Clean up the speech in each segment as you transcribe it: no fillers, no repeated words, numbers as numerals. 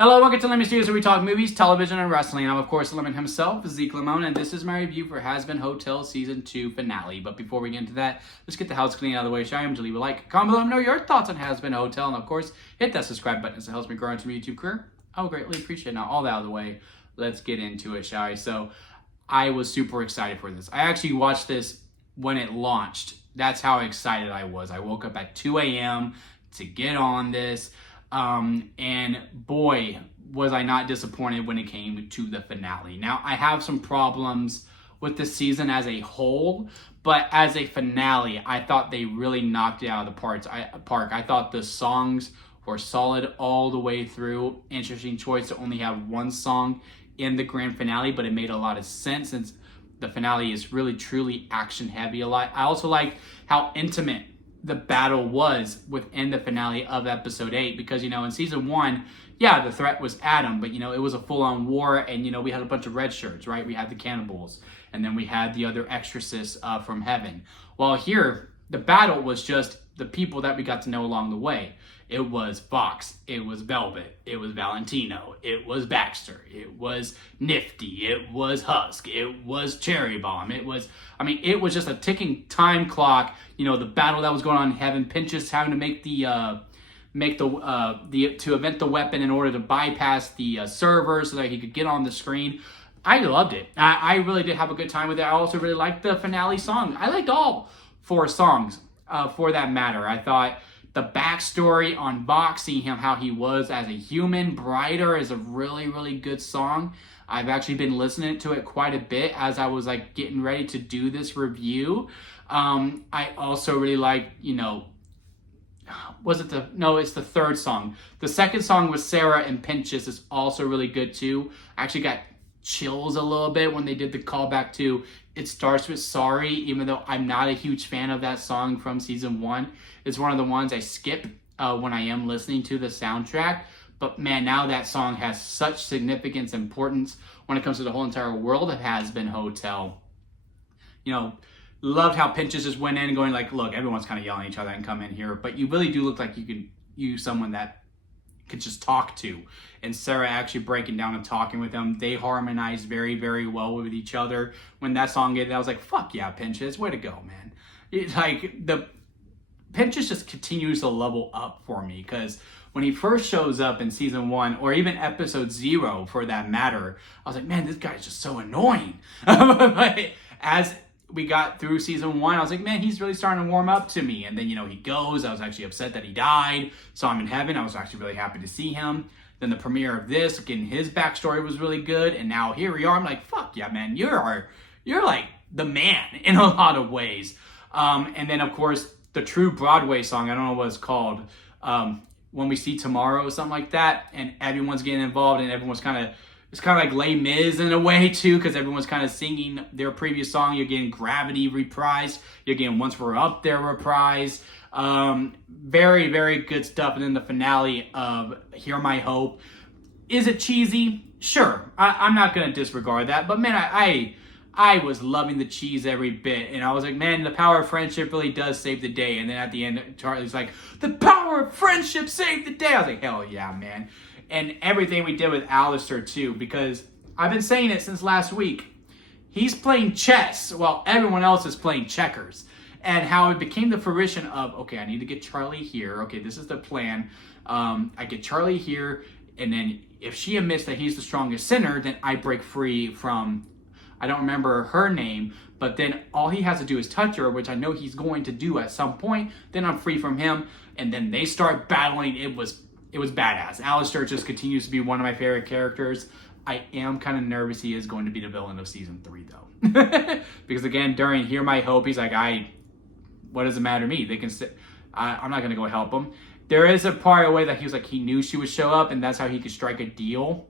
Hello, welcome to Lemon Studios, where we talk movies, television, and wrestling. I'm, of course, Lemon himself, Zeke Lemon, and this is my review for Hazbin Hotel Season 2 finale. But before we get into that, let's get the house clean out of the way. Shall I leave a like, comment below, let me know your thoughts on Hazbin Hotel, and of course, hit that subscribe button as it helps me grow into my YouTube career. I would greatly appreciate it. Now, all that out of the way, let's get into it, shall we? So, I was super excited for this. I actually watched this when it launched. That's how excited I was. I woke up at 2 a.m. to get on this. And boy, was I not disappointed when it came to the finale. Now, I have some problems with the season as a whole, but as a finale, I thought they really knocked it out of the park. I thought the songs were solid all the way through. Interesting choice to only have one song in the grand finale, but it made a lot of sense since the finale is really truly action heavy a lot. I also liked how intimate the battle was within the finale of episode 8, because in season 1, yeah, the threat was Adam, but it was a full-on war, and we had a bunch of red shirts, right? We had the cannibals, and then we had the other exorcists from heaven. While here, the battle was just the people that we got to know along the way. It was Fox, it was Velvet, it was Valentino, it was Baxter, it was Nifty, it was Husk, it was Cherry Bomb, it was just a ticking time clock. The battle that was going on in heaven, Pinchas having to make to invent the weapon in order to bypass the server so that he could get on the screen. I loved it. I really did have a good time with it. I also really liked the finale song. I liked all 4 songs for that matter. I thought the backstory on Vox, seeing him how he was as a human, Brighter, is a really, really good song. I've actually been listening to it quite a bit as I was getting ready to do this review. I also really like, it's the third song. The second song with Sarah and Pinchas is also really good too. I actually got chills a little bit when they did the callback to It Starts With Sorry, even though I'm not a huge fan of that song from season 1. It's one of the ones I skip when I am listening to the soundtrack. But man, now that song has such significance and importance when it comes to the whole entire world of Hazbin Hotel. Loved how Pinchas just went in and going look, everyone's kind of yelling at each other and come in here, but you really do look like you could use someone that could just talk to. And Sarah actually breaking down and talking with them. They harmonized very, very well with each other. When that song ended, I was like, fuck yeah, Pinchas, way to go, man. The Pinchas just continues to level up for me, because when he first shows up in season 1, or even episode 0 for that matter, I was like, man, this guy's just so annoying. But as we got through season 1, I was like, man, he's really starting to warm up to me. And then, he goes. I was actually upset that he died. Saw him in heaven. I was actually really happy to see him. Then the premiere of this, again, his backstory was really good. And now here we are. I'm like, fuck yeah, man. You're like the man in a lot of ways. And then, of course, the true Broadway song, I don't know what it's called, When We See Tomorrow, something like that. And everyone's getting involved, and everyone's it's kind of like Les Mis in a way too, because everyone's kind of singing their previous song. You're getting Gravity reprised. You're getting Once We're Up There reprised. Very, very good stuff. And then the finale of Hear My Hope. Is it cheesy? Sure. I'm not going to disregard that. But man, I was loving the cheese every bit. And I was like, man, the power of friendship really does save the day. And then at the end, Charlie's like, the power of friendship saved the day. I was like, hell yeah, man. And everything we did with Alistair too, because I've been saying it since last week. He's playing chess while everyone else is playing checkers. And how it became the fruition of, okay, I need to get Charlie here. Okay, this is the plan. I get Charlie here, and then if she admits that he's the strongest sinner, then I break free from, I don't remember her name, but then all he has to do is touch her, which I know he's going to do at some point. Then I'm free from him, and then they start battling. It was badass. Alistair just continues to be one of my favorite characters. I am kind of nervous he is going to be the villain of season 3 though. Because again, during Hear My Hope, he's like, what does it matter to me? They can sit. I'm not going to go help him. There is a part of the way that he was like, he knew she would show up, and that's how he could strike a deal.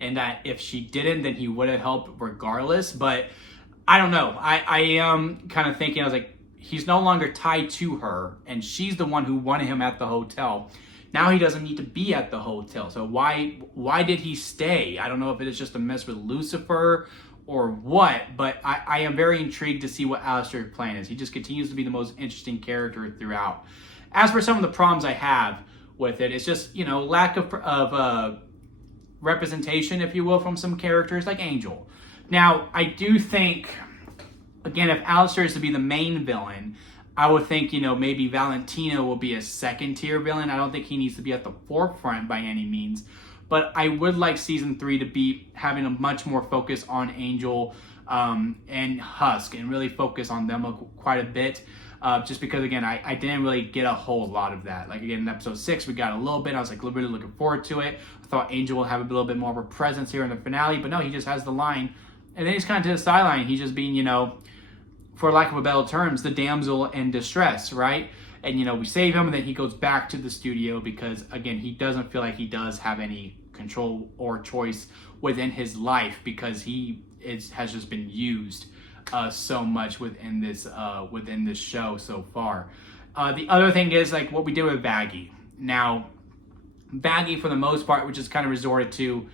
And that if she didn't, then he would have helped regardless. But I don't know. I am kind of thinking, I was like, he's no longer tied to her, and she's the one who wanted him at the hotel. Now he doesn't need to be at the hotel. So why did he stay? I don't know if it is just a mess with Lucifer or what, but I am very intrigued to see what Alistair's plan is. He just continues to be the most interesting character throughout. As for some of the problems I have with it. It's just, lack of representation, if you will, from some characters like Angel. Now, I do think, again, if Alistair is to be the main villain, I would think, maybe Valentino will be a second tier villain. I don't think he needs to be at the forefront by any means. But I would like season 3 to be having a much more focus on Angel and Husk, and really focus on them quite a bit. Just because, again, I didn't really get a whole lot of that. Like, again, in episode 6, we got a little bit. I was, really looking forward to it. I thought Angel will have a little bit more of a presence here in the finale. But no, he just has the line. And then he's kind of to the sideline. He's just being, for lack of a better terms, the damsel in distress, right? And, we save him, and then he goes back to the studio because, again, he doesn't feel like he does have any control or choice within his life because he has just been used so much within this show so far. The other thing is, what we did with Baggy. Now, Baggy, for the most part, which is kind of resorted to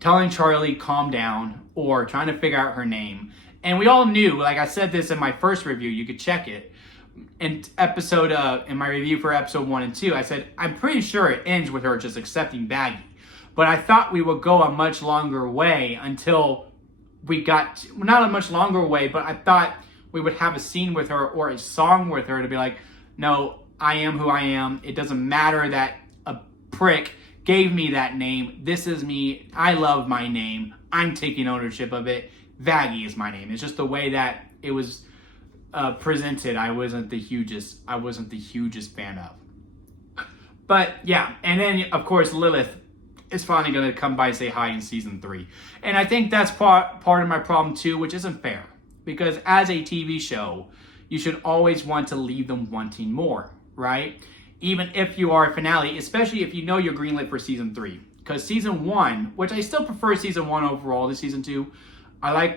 telling Charlie, calm down, or trying to figure out her name. And we all knew, like I said this in my first review, you could check it. In my review for episode 1 and 2, I said, I'm pretty sure it ends with her just accepting Baggy. But I thought we would go a much longer way until we got, not a much longer way, but I thought we would have a scene with her or a song with her to be like, no, I am who I am. It doesn't matter that a prick gave me that name. This is me. I love my name. I'm taking ownership of it. Vaggie is my name. It's just the way that it was presented. I wasn't the hugest fan of. But yeah, and then of course Lilith is finally going to come by and say hi in season 3. And I think that's part of my problem too, which isn't fair. Because as a TV show, you should always want to leave them wanting more, right? Even if you are a finale, especially if you know you're greenlit for season 3. Because season 1, which I still prefer season 1 overall to season 2, I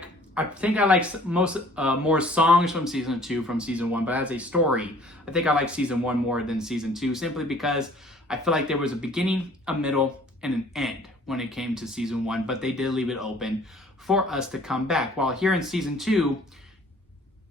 think I like more songs from season 2 from season 1, but as a story, I think I like season 1 more than season 2, simply because I feel like there was a beginning, a middle, and an end when it came to season 1, but they did leave it open for us to come back. While here in season 2,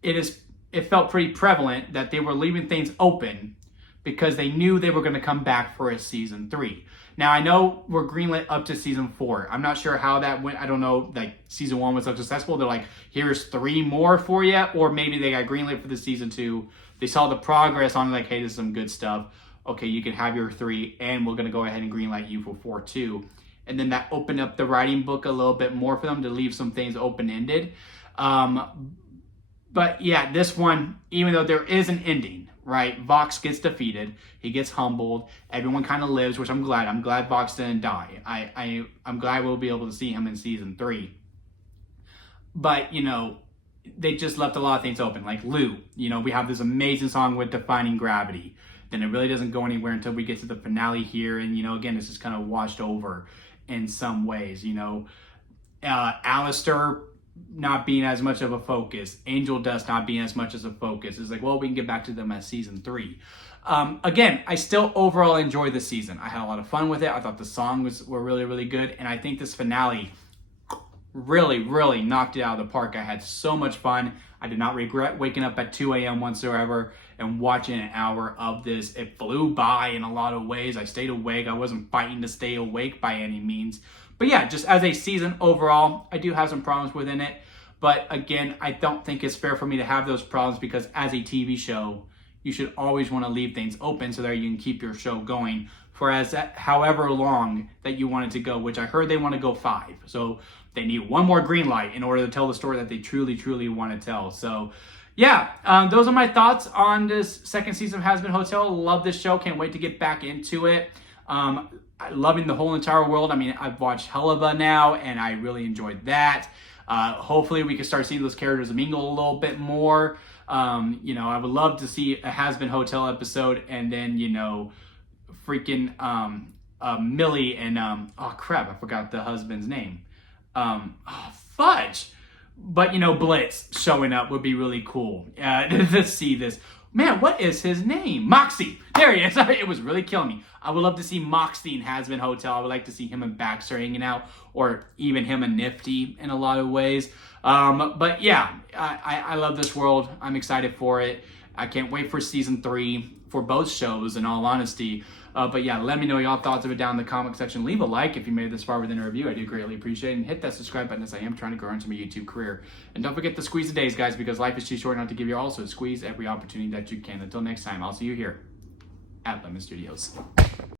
it felt pretty prevalent that they were leaving things open because they knew they were going to come back for a season 3. Now, I know we're greenlit up to season 4. I'm not sure how that went. I don't know, season 1 was so successful. They're like, here's 3 more for you. Or maybe they got greenlit for the season 2. They saw the progress on it, hey, this is some good stuff. Okay, you can have your 3, and we're going to go ahead and greenlight you for 4 too. And then that opened up the writing book a little bit more for them to leave some things open-ended. But yeah, this one, even though there is an ending, right? Vox gets defeated. He gets humbled. Everyone kind of lives, which I'm glad. I'm glad Vox didn't die. I'm glad we'll be able to see him in season 3. But, they just left a lot of things open. Like Lou, we have this amazing song with Defining Gravity. Then it really doesn't go anywhere until we get to the finale here. And, again, it's just kind of washed over in some ways, Alistair not being as much of a focus, Angel Dust not being as much as a focus. It's like, well, we can get back to them as season 3. Again, I still overall enjoyed the season. I had a lot of fun with it. I thought the songs were really, really good. And I think this finale really, really knocked it out of the park. I had so much fun. I did not regret waking up at 2 a.m. whatsoever and watching an hour of this. It flew by in a lot of ways. I stayed awake. I wasn't fighting to stay awake by any means. But yeah, just as a season overall, I do have some problems within it. But again, I don't think it's fair for me to have those problems because as a TV show, you should always want to leave things open so that you can keep your show going for however long that you want it to go, which I heard they want to go 5. So they need one more green light in order to tell the story that they truly, truly want to tell. So yeah, those are my thoughts on this second season of Hazbin Hotel. Love this show. Can't wait to get back into it. Loving the whole entire world. I mean, I've watched Helva now, and I really enjoyed that. Hopefully, we can start seeing those characters mingle a little bit more. I would love to see a Hazbin Hotel episode, and then, freaking Millie and, oh crap, I forgot the husband's name. Fudge! But, Blitz showing up would be really cool to see this. Man, what is his name? Moxie! There he is. It was really killing me. I would love to see Moxie in Hazbin Hotel. I would like to see him and Baxter hanging out, or even him and Nifty in a lot of ways. But yeah, I love this world. I'm excited for it. I can't wait for season 3. for both shows, in all honesty. But yeah, let me know y'all thoughts of it down in the comment section. Leave a like if you made it this far within a review. I do greatly appreciate it. And hit that subscribe button, as I am trying to grow into my YouTube career. And don't forget to squeeze the days, guys, because life is too short not to give you all. So squeeze every opportunity that you can. Until next time, I'll see you here at Lemon Studios.